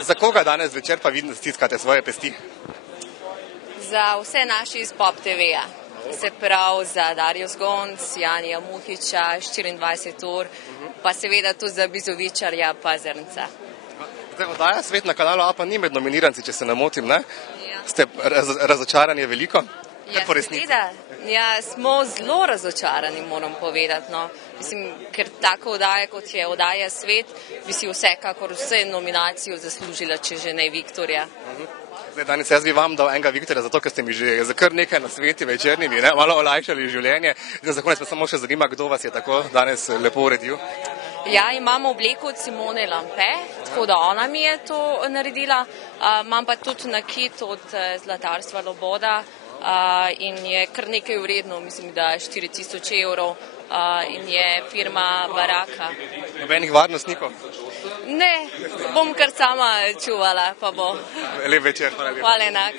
Za koga danes večer pa vidim, da stiskate svoje pesti? Za vse naše iz Pop TV-ja. Se pravi za Darjo Zgonc, Janija Muhiča, 24 ur, pa seveda tudi za Bizovičarja pa Zrnca. Zdaj, oddaja Svet na kanalu A pa ni med nominiranci, če se ne motim, ne? Ja. Ste razočarani veliko? Ja, seveda. Ja, smo zelo razočarani, moram povedati. No. Mislim, ker tako oddaja, kot je oddaja Svet, bi si vsekakor vse nominacijo zaslužila, če že ne Viktorja. Zdaj, danes jaz bi vam dal enega Viktorja, zato ker ste mi že za kar nekaj na sveti večernimi, ne? Malo olajšali življenje. Zdaj, za konec pa samo še zanima, kdo vas je tako danes lepo uredil. Ja, imam obleko od Simone Lampe, tako da ona mi je to naredila. Imam pa tudi nakit od Zlatarstva Loboda in je kar nekaj vredno, mislim, da 4000 evrov in je firma Baraka. Nobenih varnostnikov? Ne, bom kar sama čuvala, pa bo. Lep večer. Hvala enako.